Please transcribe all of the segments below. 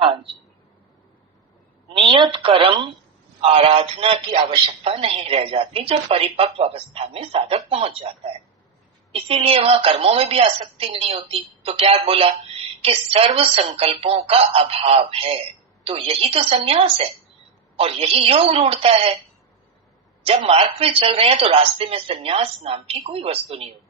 हाँ जी, नियत कर्म आराधना की आवश्यकता नहीं रह जाती जब परिपक्व अवस्था में साधक पहुंच जाता है। इसीलिए वहां कर्मों में भी आसक्ति नहीं होती। तो क्या बोला कि सर्व संकल्पों का अभाव है, तो यही तो संन्यास है और यही योग रूढ़ता है। जब मार्ग में चल रहे हैं तो रास्ते में संन्यास नाम की कोई वस्तु नहीं होती।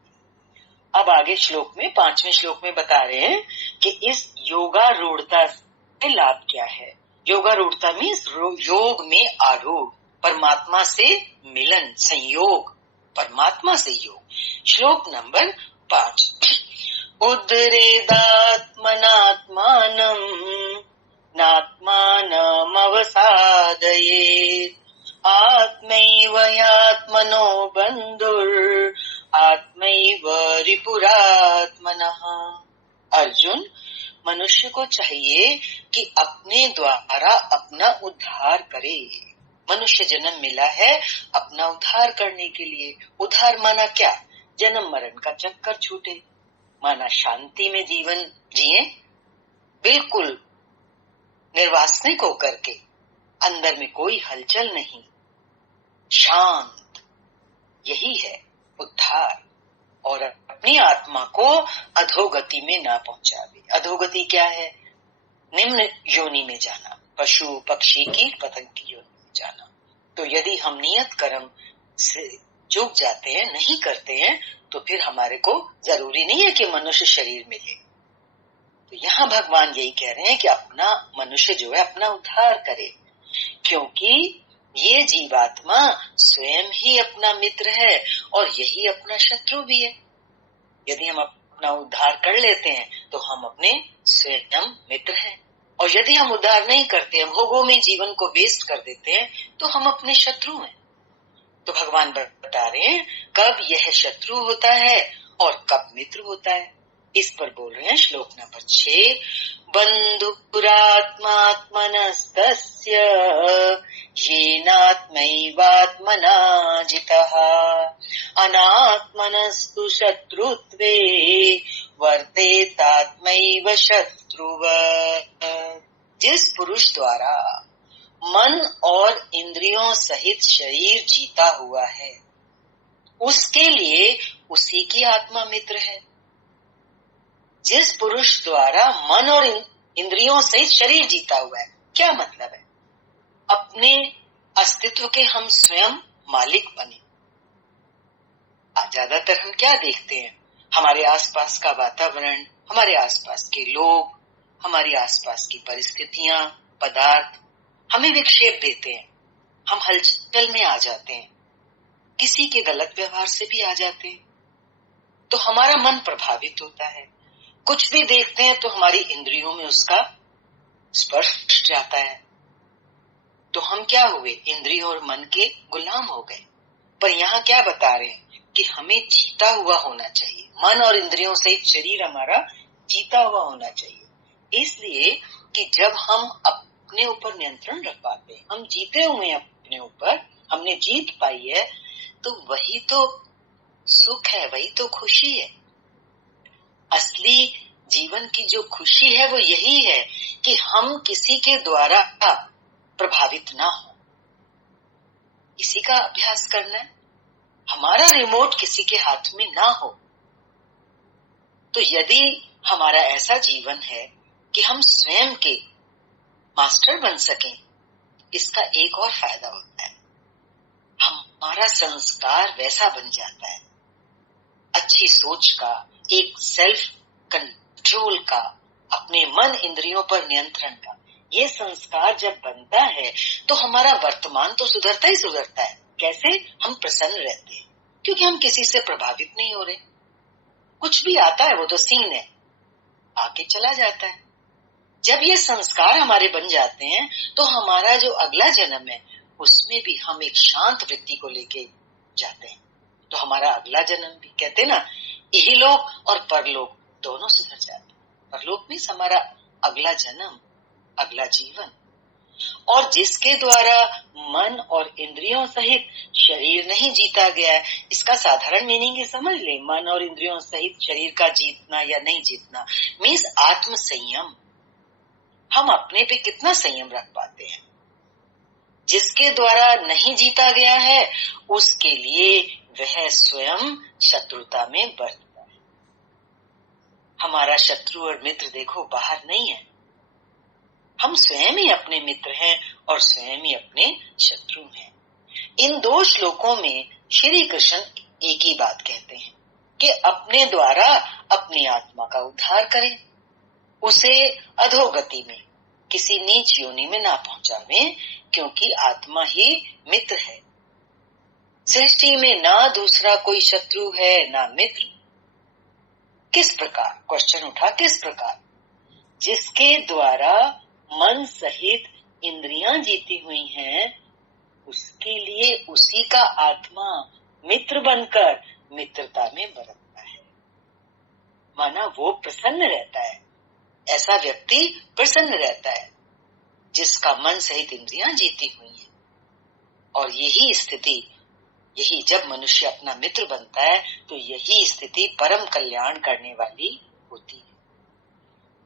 अब आगे श्लोक में 5वें श्लोक में बता रहे हैं कि इस योगारूढ़ता से लाभ क्या है। योगारूढ़ता मीन्स योग में आरूढ़, परमात्मा से मिलन, संयोग, परमात्मा से योग। श्लोक नंबर 5, उद्धरेदात्मनात्मानं नात्मानमवसादयेत् आत्मैव ह्यात्मनो बन्धुर् आत्मैव रिपुरात्मनः। अर्जुन, मनुष्य को चाहिए कि अपने द्वारा अपना उद्धार करे। मनुष्य जन्म मिला है अपना उद्धार करने के लिए। उद्धार माना क्या? जन्म मरण का चक्कर छूटे, माना शांति में जीवन जिए, बिल्कुल निर्वासनिक होकर के, अंदर में कोई हलचल नहीं, शांत, यही है उद्धार। और अपनी आत्मा को अधोगति में ना पहुंचावे। अधोगति क्या है? निम्न योनि में जाना, पशु पक्षी कीट पतंग की योनि में जाना। तो यदि हम नियत कर्म से चूक जाते हैं, नहीं करते हैं, तो फिर हमारे को जरूरी नहीं है कि मनुष्य शरीर मिले। तो यहाँ भगवान यही कह रहे हैं कि अपना मनुष्य जो है अपना उद्धार करे, क्योंकि ये जीवात्मा स्वयं ही अपना मित्र है और यही अपना शत्रु भी है। यदि हम अपना उद्धार कर लेते हैं तो हम अपने स्वयं मित्र हैं, और यदि हम उद्धार नहीं करते, भोगों में जीवन को वेस्ट कर देते हैं, तो हम अपने शत्रु हैं। तो भगवान बता रहे हैं कब यह शत्रु होता है और कब मित्र होता है। इस पर बोल रहे हैं श्लोक नंबर 6, बन्धुरात्मात्मनस्तस्य येनात्मैवात्मना जितः अनात्मनस्तु शत्रुत्वे वर्तेतात्मैव शत्रुवत्। जिस पुरुष द्वारा मन और इंद्रियों सहित शरीर जीता हुआ है, उसके लिए उसी की आत्मा मित्र है। जिस पुरुष द्वारा मन और इंद्रियों सहित शरीर जीता हुआ है, क्या मतलब है? अपने अस्तित्व के हम स्वयं मालिक बने। ज्यादातर हम क्या देखते हैं? हमारे आसपास का वातावरण, हमारे आसपास के लोग, हमारी आसपास की परिस्थितियां, पदार्थ हमें विक्षेप देते हैं। हम हलचल में आ जाते हैं, किसी के गलत व्यवहार से भी आ जाते हैं, तो हमारा मन प्रभावित होता है। कुछ भी देखते हैं तो हमारी इंद्रियों में उसका स्पर्श जाता है, तो हम क्या हुए? इंद्रिय और मन के गुलाम हो गए। पर यहाँ क्या बता रहे हैं कि हमें जीता हुआ होना चाहिए। मन और इंद्रियों सहित शरीर हमारा जीता हुआ होना चाहिए, इसलिए कि जब हम अपने ऊपर नियंत्रण रख पाते हैं, हम जीते हुए हैं अपने ऊपर, हमने जीत पाई है, तो वही तो सुख है, वही तो खुशी है। असली जीवन की जो खुशी है वो यही है कि हम किसी के द्वारा प्रभावित ना हो। इसी का अभ्यास करना है। हमारा रिमोट किसी के हाथ में ना हो। तो यदि हमारा ऐसा जीवन है कि हम स्वयं के मास्टर बन सकें, इसका एक और फायदा होता है, हमारा संस्कार वैसा बन जाता है, अच्छी सोच का, एक सेल्फ कंट्रोल का, अपने मन इंद्रियों पर नियंत्रण का। ये संस्कार जब बनता है तो हमारा वर्तमान तो सुधरता ही सुधरता है। कैसे? हम प्रसन्न रहते हैं, क्योंकि हम किसी से प्रभावित नहीं हो रहे। कुछ भी आता है वो तो सीन है, आके चला जाता है। जब ये संस्कार हमारे बन जाते हैं तो हमारा जो अगला जन्म है उसमें भी हम एक शांत वृत्ति को लेके जाते हैं। तो हमारा अगला जन्म भी, कहते ना, इहलोक और परलोक दोनों सुधर जाते हैं। परलोक में हमारा अगला जन्म, अगला जीवन। और जिसके द्वारा मन और इंद्रियों सहित शरीर नहीं जीता गया है, इसका साधारण मीनिंग ही समझ ले। मन और इंद्रियों सहित शरीर का जीतना या नहीं जीतना मीन्स आत्म संयम। हम अपने पे कितना संयम रख पाते हैं। जिसके द्वारा नहीं जीता गया है उसके लिए वह स्वयं शत्रुता में बरतता है। हमारा शत्रु और मित्र देखो बाहर नहीं है, हम स्वयं ही अपने मित्र हैं और स्वयं ही अपने शत्रु हैं। इन 2 श्लोकों में श्री कृष्ण एक ही बात कहते हैं कि अपने द्वारा अपनी आत्मा का उद्धार करें, उसे अधोगति में, किसी नीच योनि में ना पहुंचावें, क्योंकि आत्मा ही मित्र है। सृष्टि में ना दूसरा कोई शत्रु है ना मित्र। किस प्रकार, क्वेश्चन उठा, किस प्रकार? जिसके द्वारा मन सहित इंद्रियां जीती हुई हैं, उसके लिए उसी का आत्मा मित्र बनकर मित्रता में बरतता है। माना वो प्रसन्न रहता है, ऐसा व्यक्ति प्रसन्न रहता है जिसका मन सहित इंद्रियां जीती हुई हैं। और यही स्थिति, यही जब मनुष्य अपना मित्र बनता है तो यही स्थिति परम कल्याण करने वाली होती है।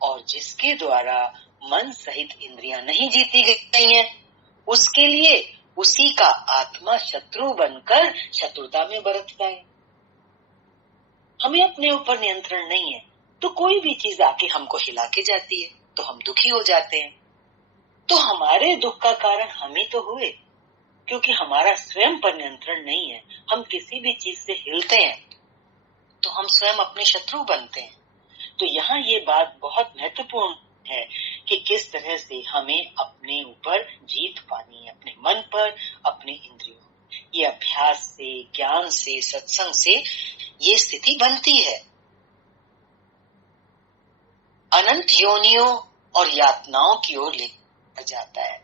और जिसके द्वारा मन सहित इंद्रियां नहीं जीती गई हैं, उसके लिए उसी का आत्मा शत्रु बनकर शत्रुता में बरतता है। हमें अपने ऊपर नियंत्रण नहीं है तो कोई भी चीज आके हमको हिला के जाती है तो हम दुखी हो जाते हैं। तो हमारे दुख का कारण हम ही तो हुए, क्योंकि हमारा स्वयं पर नियंत्रण नहीं है। हम किसी भी चीज से हिलते हैं तो हम स्वयं अपने शत्रु बनते हैं। तो यहाँ ये बात बहुत महत्वपूर्ण है कि किस तरह से हमें अपने ऊपर जीत पानी है, अपने मन पर, अपने इंद्रियों। ये अभ्यास से, ज्ञान से, सत्संग से ये स्थिति बनती है। अनंत योनियों और यातनाओं की ओर लेकर जाता है।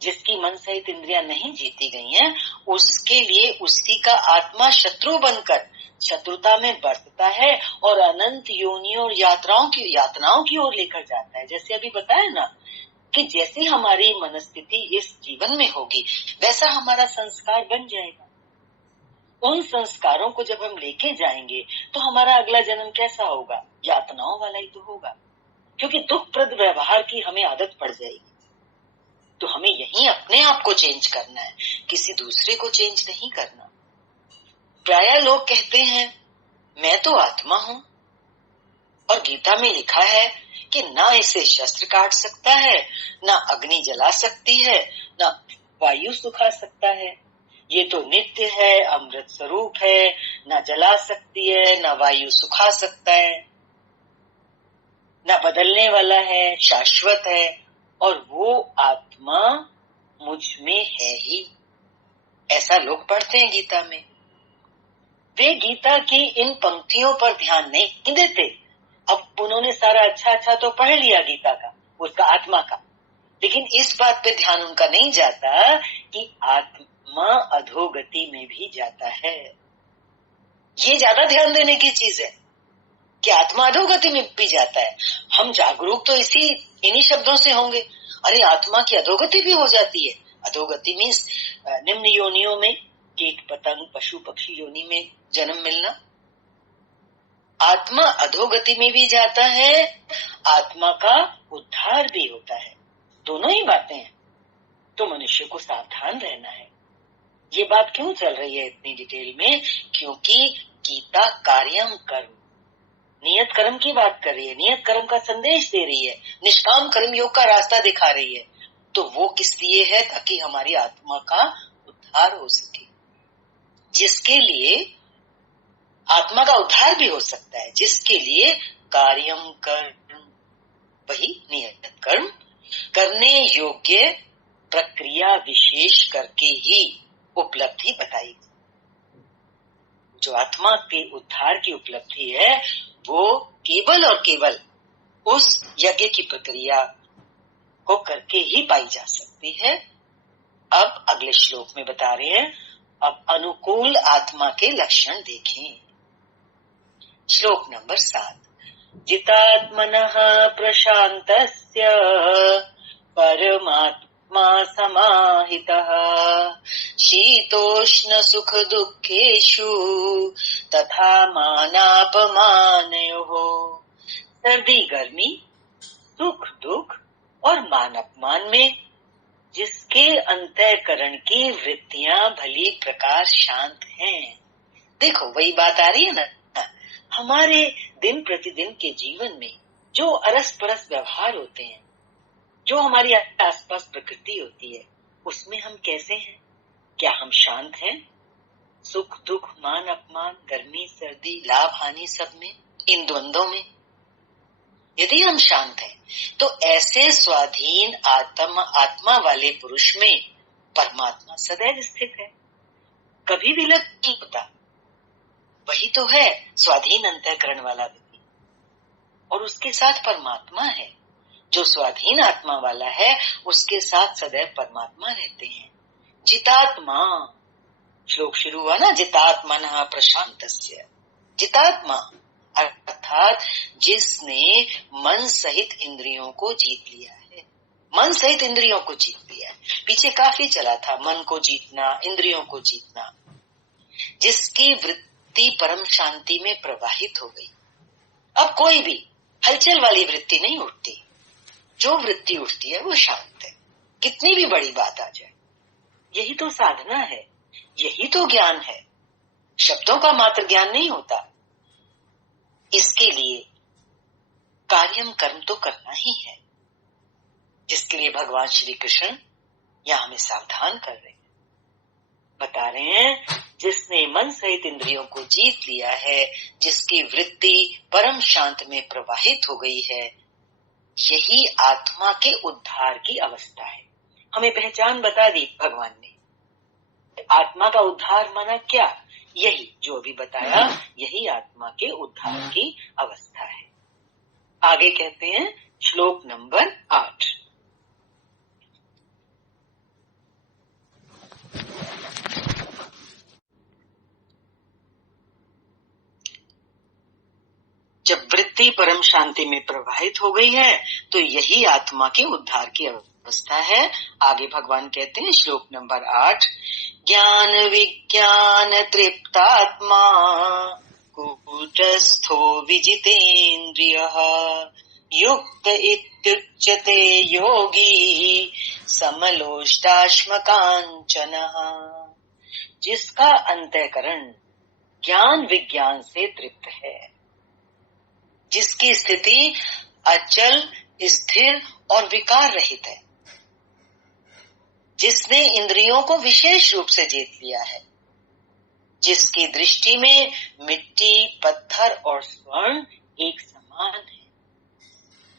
जिसकी मन सहित इंद्रियां नहीं जीती गई हैं, उसके लिए उसी का आत्मा शत्रु बनकर शत्रुता में बरतता है और अनंत योनियों और यातनाओं की ओर लेकर जाता है। जैसे अभी बताया ना कि जैसे हमारी मनस्थिति इस जीवन में होगी वैसा हमारा संस्कार बन जाएगा। उन संस्कारों को जब हम लेके जाएंगे तो हमारा अगला जन्म कैसा होगा? यातनाओं वाला ही तो होगा, क्योंकि दुखप्रद व्यवहार की हमें आदत पड़ जाएगी। तो हमें यही अपने आप को चेंज करना है, किसी दूसरे को चेंज नहीं करना। प्राय लोग कहते हैं मैं तो आत्मा हूं, और गीता में लिखा है कि ना इसे शस्त्र काट सकता है, ना अग्नि जला सकती है, ना वायु सुखा सकता है। ये तो नित्य है, अमृत स्वरूप है, ना जला सकती है, ना वायु सुखा सकता है, ना बदलने वाला है, शाश्वत है, और वो आत्मा मुझ में है ही। ऐसा लोग पढ़ते हैं गीता में। वे गीता की इन पंक्तियों पर ध्यान नहीं देते। अब उन्होंने सारा अच्छा तो पढ़ लिया गीता का, उसका आत्मा का, लेकिन इस बात पे ध्यान उनका नहीं जाता कि आत्मा अधोगति में भी जाता है। ये ज्यादा ध्यान देने की चीज है कि आत्मा अधोगति में भी जाता है। हम जागरूक तो इन्हीं शब्दों से होंगे, अरे आत्मा की अधोगति भी हो जाती है। अधोगति मीन्स निम्न योनियों में, कीट पतंग पशु पक्षी योनि में जन्म मिलना। आत्मा अधोगति में भी जाता है, आत्मा का उद्धार भी होता है। दोनों ही बातें हैं। तो मनुष्य को सावधान रहना है। ये बात क्यों चल रही है इतनी डिटेल में? क्योंकि गीता कार्यम कर्म, नियत कर्म की बात कर रही है, नियत कर्म का संदेश दे रही है, निष्काम कर्म योग का रास्ता दिखा रही है। तो वो किस लिए है? ताकि हमारी आत्मा का उद्धार हो सके, जिसके लिए आत्मा का उद्धार भी हो सकता है, जिसके लिए कार्यम कर्म, वही नियत कर्म, करने योग्य प्रक्रिया विशेष करके ही उपलब्धि बताई। जो आत्मा के उद्धार की उपलब्धि है वो केवल और केवल उस यज्ञ की प्रक्रिया को करके ही पाई जा सकती है। अब अगले श्लोक में बता रहे हैं, अब अनुकूल आत्मा के लक्षण देखें। श्लोक नंबर 7। जितात्मनः प्रशान्तस्य परमात्मा समाहितः शीतोष्ण सुख दुःखेषु तथा मानापमानयोः। सर्दी गर्मी, सुख दुख और मान अपमान में, जिसके अंतःकरण की वृत्तियां भली प्रकार शांत हैं। देखो वही बात आ रही है ना, हमारे दिन प्रतिदिन के जीवन में जो अरस परस व्यवहार होते हैं, जो हमारी आसपास प्रकृति होती है, उसमें हम कैसे हैं? क्या हम शांत हैं? सुख दुख, मान अपमान, गर्मी सर्दी, लाभ हानि, सब में, इन द्वंद्वों में यदि हम शांत हैं, तो ऐसे स्वाधीन आत्मा वाले पुरुष में परमात्मा सदैव स्थित है, कभी विलग नहीं होता। वही तो है स्वाधीन अंतःकरण वाला व्यक्ति, और उसके साथ परमात्मा है। जो स्वाधीन आत्मा वाला है उसके साथ सदैव परमात्मा रहते हैं। जितात्मा, श्लोक शुरू हुआ ना, जितात्मनः प्रशांतस्य। जितात्मा अर्थात जिसने मन सहित इंद्रियों को जीत लिया है। मन सहित इंद्रियों को जीत लिया है, पीछे काफी चला था, मन को जीतना, इंद्रियों को जीतना। जिसकी वृत्ति परम शांति में प्रवाहित हो गई, अब कोई भी हलचल वाली वृत्ति नहीं उठती। जो वृत्ति उठती है वो शांत है, कितनी भी बड़ी बात आ जाए। यही तो साधना है, यही तो ज्ञान है। शब्दों का मात्र ज्ञान नहीं होता, इसके लिए कार्यम कर्म तो करना ही है, जिसके लिए भगवान श्री कृष्ण यहाँ हमें सावधान कर रहे हैं, बता रहे हैं। जिसने मन सहित इंद्रियों को जीत लिया है, जिसकी वृत्ति परम शांत में प्रवाहित हो गई है, यही आत्मा के उद्धार की अवस्था है। हमें पहचान बता दी भगवान ने। आत्मा का उद्धार माना क्या? यही जो अभी बताया, यही आत्मा के उद्धार की अवस्था है। आगे कहते हैं श्लोक नंबर 8। जब वृत्ति परम शांति में प्रवाहित हो गई है तो यही आत्मा के उद्धार की अवस्था है। आगे भगवान कहते हैं श्लोक नंबर 8, ज्ञान विज्ञान तृप्तात्मा कूटस्थो विजितेन्द्रियः युक्त इत्युच्यते योगी समलोष्टाश्मकांचनः। जिसका अंतःकरण ज्ञान विज्ञान से तृप्त है, जिसकी स्थिति अचल, स्थिर और विकार रहित है, जिसने इंद्रियों को विशेष रूप से जीत लिया है, जिसकी दृष्टि में मिट्टी, पत्थर और स्वर्ण एक समान है,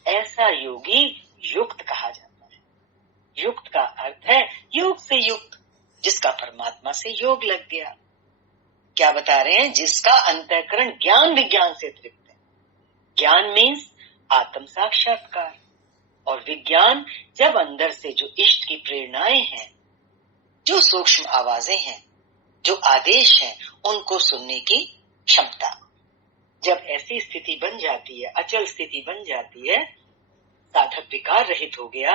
ऐसा योगी युक्त कहा जाता है। युक्त का अर्थ है योग से युक्त, जिसका परमात्मा से योग लग गया। क्या बता रहे हैं? जिसका अंतःकरण ज्ञान विज्ञान से तृप्त है। ज्ञान मीन्स आत्म साक्षात्कार, और विज्ञान जब अंदर से जो इष्ट की प्रेरणाएं हैं, जो सूक्ष्म आवाजें हैं, जो आदेश हैं, उनको सुनने की क्षमता। जब ऐसी स्थिति बन जाती है, अचल स्थिति बन जाती है, साधक विकार रहित हो गया,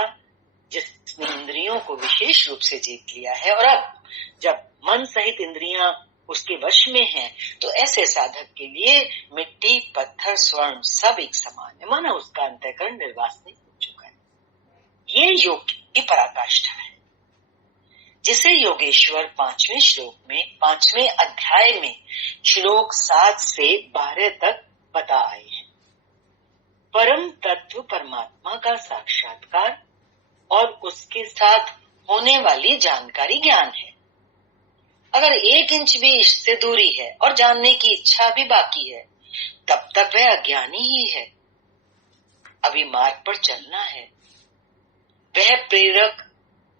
जिसने इंद्रियों को विशेष रूप से जीत लिया है, और अब जब मन सहित इंद्रियां उसके वश में हैं, तो ऐसे साधक के लिए मिट्टी, पत्थर, स्वर्ण सब एक समान है, माना उसका अंतःकरण निर्वासनिक हो चुका है। ये योग की पराकाष्ठा है, जिसे योगेश्वर 5वें श्लोक में, 5वें अध्याय में श्लोक 7 से 12 तक बता आए हैं। परम तत्व परमात्मा का साक्षात्कार और उसके साथ होने वाली जानकारी ज्ञान है। अगर 1 इंच भी इससे दूरी है और जानने की इच्छा भी बाकी है, तब तक वह अज्ञानी ही है, अभी मार्ग पर चलना है। वह प्रेरक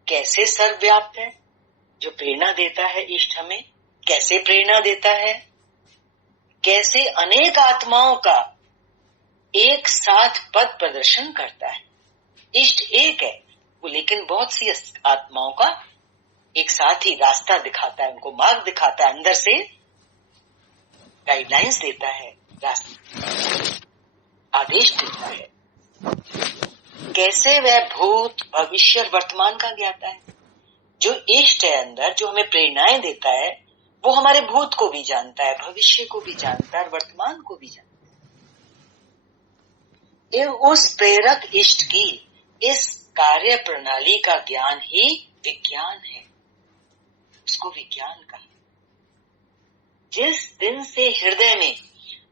कैसे सर्वव्याप्त है, जो प्रेरणा देता है इष्ट हमें, कैसे प्रेरणा देता है, कैसे अनेक आत्माओं का एक साथ पथ प्रदर्शन करता है। इष्ट एक है वो, लेकिन बहुत सी आत्माओं का एक साथ ही रास्ता दिखाता है, उनको मार्ग दिखाता है, अंदर से गाइडलाइंस देता है, आदेश देता है। कैसे वह भूत, भविष्य और वर्तमान का ज्ञाता है। जो इष्ट है अंदर, जो हमें प्रेरणाएं देता है, वो हमारे भूत को भी जानता है, भविष्य को भी जानता है और वर्तमान को भी जानता है। उस प्रेरक इष्ट की इस कार्य प्रणाली का ज्ञान ही विज्ञान है, उसको विज्ञान कहा। जिस दिन से हृदय में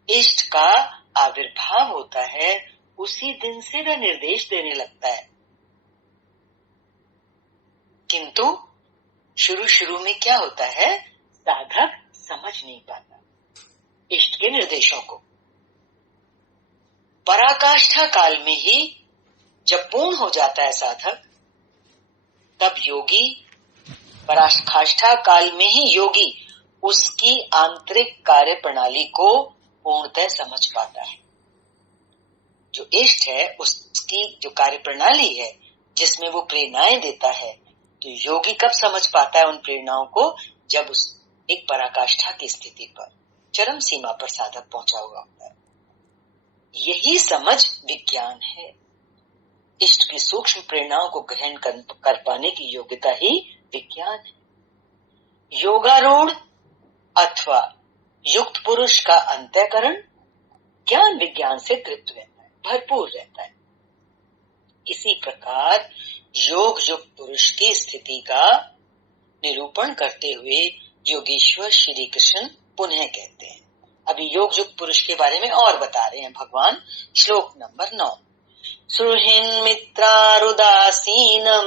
इष्ट का आविर्भाव होता है उसी दिन से वह निर्देश देने लगता है, किंतु शुरू में क्या होता है, साधक समझ नहीं पाता इष्ट के निर्देशों को। पराकाष्ठा काल में ही जब पूर्ण हो जाता है साधक, तब योगी, पराकाष्ठा काल में ही योगी उसकी आंतरिक कार्य प्रणाली को पूर्णतः समझ पाता है। जो इष्ट है उसकी जो कार्य प्रणाली है जिसमें वो प्रेरणाएं देता है, तो योगी कब समझ पाता है उन प्रेरणाओं को, जब उस एक पराकाष्ठा की स्थिति पर, चरम सीमा पर साधक पहुंचा हुआ होता है। यही समझ विज्ञान है। इष्ट की सूक्ष्म प्रेरणाओं को ग्रहण कर पाने की योग्यता ही विज्ञान है। योगारूढ़ अथवा युक्त पुरुष का अंतःकरण ज्ञान विज्ञान से तृप्त रहता है, भरपूर रहता है। इसी प्रकार योग युक्त पुरुष की स्थिति का निरूपण करते हुए योगेश्वर श्री कृष्ण पुनः कहते हैं। अभी योग युक्त पुरुष के बारे में और बता रहे हैं भगवान। श्लोक नंबर 9। सुहृन् मित्रारुदासीनम्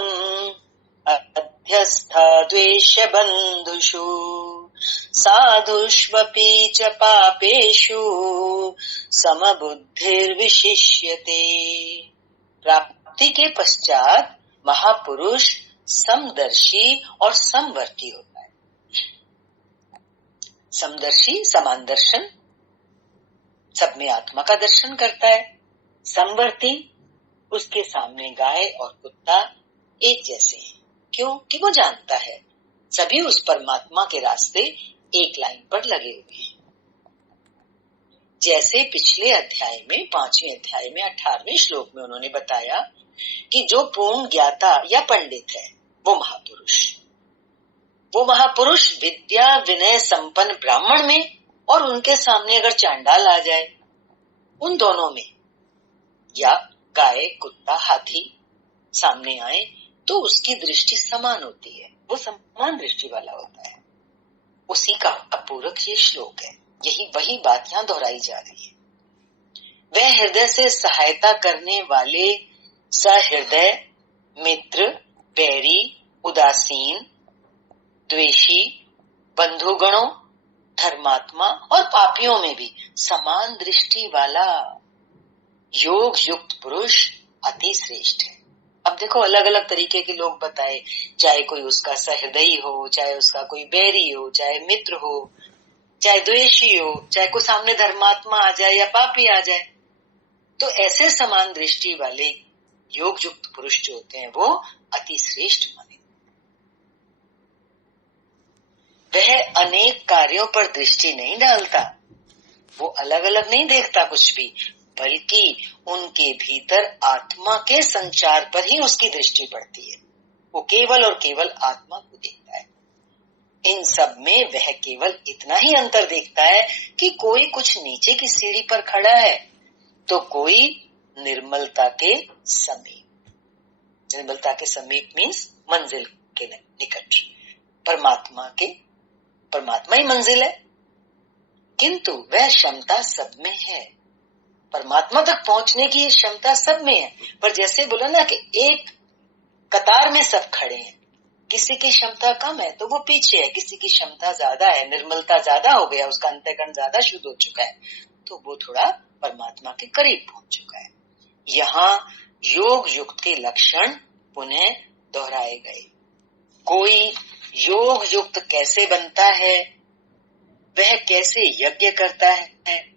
अध्यस्था द्वेष्य बन्धुषु साधुष्वपि च पापेषु समबुद्धिर्विशिष्यते। प्राप्ति के पश्चात महापुरुष समदर्शी और समवर्ती होता है। समदर्शी समान दर्शन, सब में आत्मा का दर्शन करता है। समवर्ती, उसके सामने गाय और कुत्ता एक जैसे हैं। क्यों? कि वो जानता है सभी उस परमात्मा के रास्ते एक लाइन पर लगे हुए हैं। जैसे पिछले अध्याय में 5वें अध्याय में 18वें श्लोक में उन्होंने बताया कि जो पूर्ण ज्ञाता या पंडित है वो महापुरुष विद्या विनय संपन्न ब्राह्मण में और उनके सामने अगर चांडाल आ जाए, उन दोनों में, या गाय कुत्ता हाथी सामने आए, तो उसकी दृष्टि समान होती है, वो समान दृष्टि वाला होता है। उसी का पूरक ये श्लोक है। यही वही बात यहाँ दोहराई जा रही है। वह हृदय से सहायता करने वाले सहृदय, मित्र, बैरी, उदासीन, द्वेषी, बंधुगणों, धर्मात्मा और पापियों में भी समान दृष्टि वाला योग युक्त पुरुष अति श्रेष्ठ है। अब देखो अलग अलग तरीके के लोग बताए, चाहे कोई उसका सहृदयी हो, चाहे उसका कोई बैरी हो, चाहे मित्र हो, चाहे द्वेषी हो, चाहे कोई सामने धर्मात्मा आ जाए या पापी आ जाए, तो ऐसे समान दृष्टि वाले योग युक्त पुरुष जो होते हैं वो अति श्रेष्ठ माने। वह अनेक कार्यों पर दृष्टि नहीं डालता, वो अलग अलग नहीं देखता कुछ भी, बल्कि उनके भीतर आत्मा के संचार पर ही उसकी दृष्टि पड़ती है। वो केवल और केवल आत्मा को देखता है। इन सब में वह केवल इतना ही अंतर देखता है कि कोई कुछ नीचे की सीढ़ी पर खड़ा है तो कोई निर्मलता के समीप। निर्मलता के समीप मीन्स मंजिल के निकट, परमात्मा ही मंजिल है, किंतु वह क्षमता सब में है। परमात्मा तक पहुंचने की क्षमता सब में है, पर जैसे बोला ना कि एक कतार में सब खड़े हैं, किसी की क्षमता कम है तो वो पीछे है, किसी की क्षमता ज्यादा है, निर्मलता ज्यादा हो गया, उसका अंतःकरण ज्यादा शुद्ध हो चुका है, तो वो थोड़ा परमात्मा के करीब पहुंच चुका है। यहाँ योग युक्त के लक्षण पुनः दोहराए गए। कोई योग युक्त कैसे बनता है, वह कैसे यज्ञ करता है,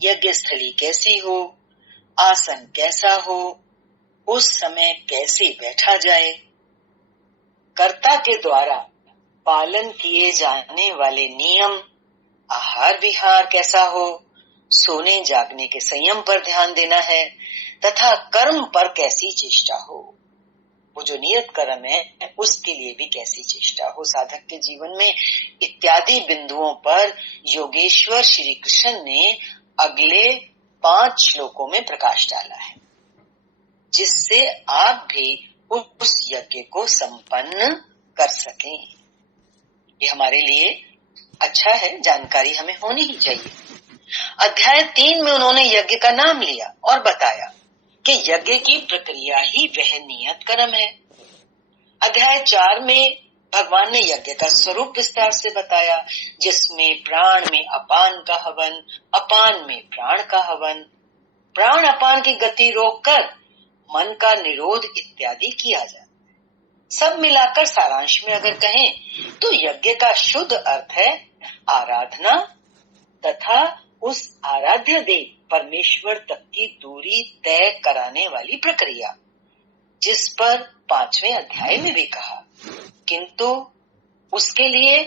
यज्ञ स्थली कैसी हो, आसन कैसा हो, उस समय कैसे बैठा जाए, कर्ता के द्वारा पालन किए जाने वाले नियम, आहार विहार कैसा हो, सोने जागने के संयम पर ध्यान देना है, तथा कर्म पर कैसी चेष्टा हो। वो जो नियत कर्म है उसके लिए भी कैसी चेष्टा हो साधक के जीवन में, इत्यादि बिंदुओं पर योगेश्वर श्री कृष्ण ने अगले 5 श्लोकों में प्रकाश डाला है। जिससे आप भी उस यज्ञ को संपन्न कर सकें। ये हमारे लिए अच्छा है, जानकारी हमें होनी ही चाहिए। अध्याय 3 में उन्होंने यज्ञ का नाम लिया और बताया कि यज्ञ की प्रक्रिया ही वह नियत कर्म है। अध्याय 4 में भगवान ने यज्ञ का स्वरूप विस्तार से बताया, जिसमें प्राण में अपान का हवन, अपान में प्राण का हवन, प्राण अपान की गति रोककर मन का निरोध इत्यादि किया जाता है। सब मिलाकर सारांश में अगर कहें तो यज्ञ का शुद्ध अर्थ है आराधना तथा उस आराध्य देव परमेश्वर तक की दूरी तय कराने वाली प्रक्रिया, जिस पर 5वें अध्याय में भी कहा। किंतु उसके लिए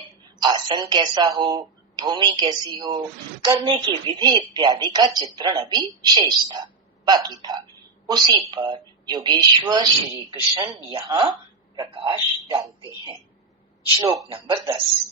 आसन कैसा हो, भूमि कैसी हो, करने की विधि इत्यादि का चित्रण अभी शेष था, बाकी था। उसी पर योगेश्वर श्री कृष्ण यहाँ प्रकाश डालते हैं। श्लोक नंबर 10।